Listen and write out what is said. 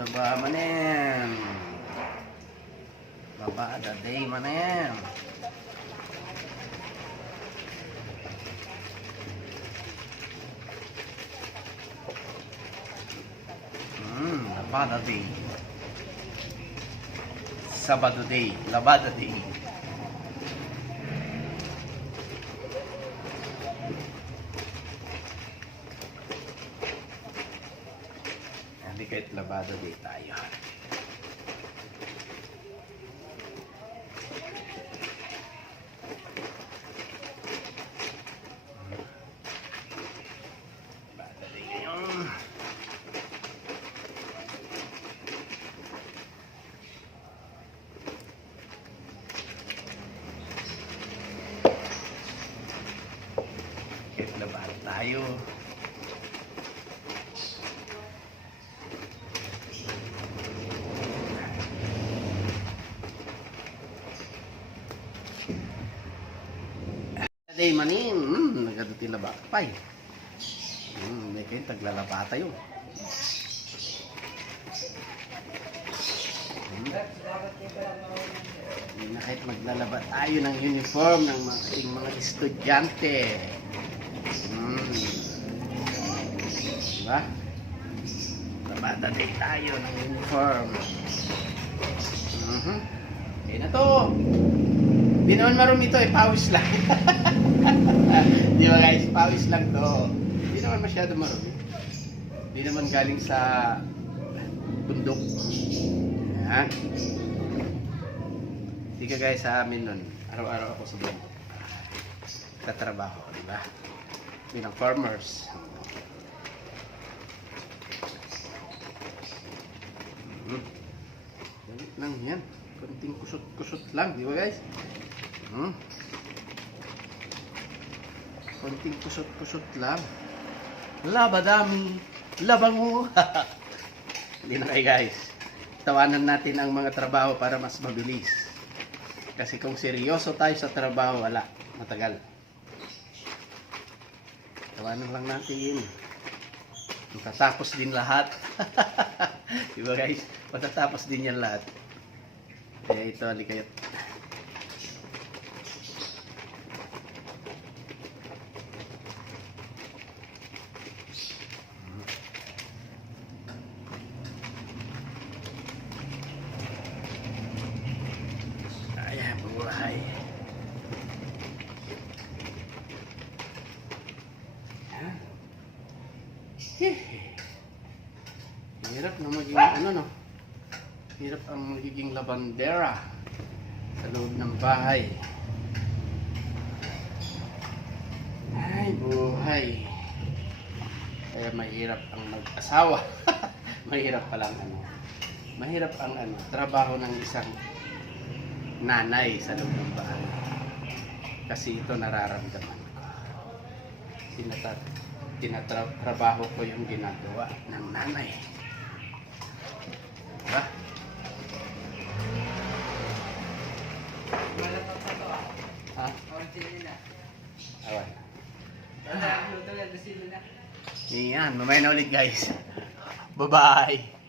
laba manen. Laba the day manen. Hmm, laba the day. Sabado day, labada day. Hindi kahit labada day tayo. Tayo. Day manin, hmm, nagaduti laba pay. Hmm, may kayo taglalaba tayo. Hmm. Hindi na kahit maglalaba tayo ng uniform ng mga ating mga estudyante. Hmm. Diba? Labada din tayo ng uniform. Mhm. Okay na to. Di naman marumi ito eh, pawis lang. Di ba guys, pawis lang to. Di naman masyado marumi. Di naman galing sa bundok. Yan. Di ka guys sa amin nun. Araw-araw ako sa bundok. Katrabaho, di ba? Bilang farmers. Hmm. Ganit lang yan. Kunting kusot-kusot lang, di ba guys? Hmm. Konting kusot-kusot lang. Laba dami. Labango. Hindi na kayo guys. Tawanan natin ang mga trabaho para mas mabilis. Kasi kung seryoso tayo sa trabaho, wala. Matagal. Tawanan lang natin. Matatapos din lahat. Di ba guys? Matatapos din yan lahat. Kaya ito, alikayot. Ayan, buhay. Ayan. Hehe. Hirap na maging ano no. Hirap ang magiging labandera sa loob ng bahay. Ay, buhay. Kaya mahirap ang mag-asawa. mahirap palang ano. Mahirap ang ano, trabaho ng isang nanay sa loob ng bahay. Kasi ito nararamdaman ko. Tinata tinatrabaho ko yung ginagawa ng nanay. Diba? Ha? Awan. Wala, luto na, sila na. Yan, mamaya na ulit guys. Bye-bye.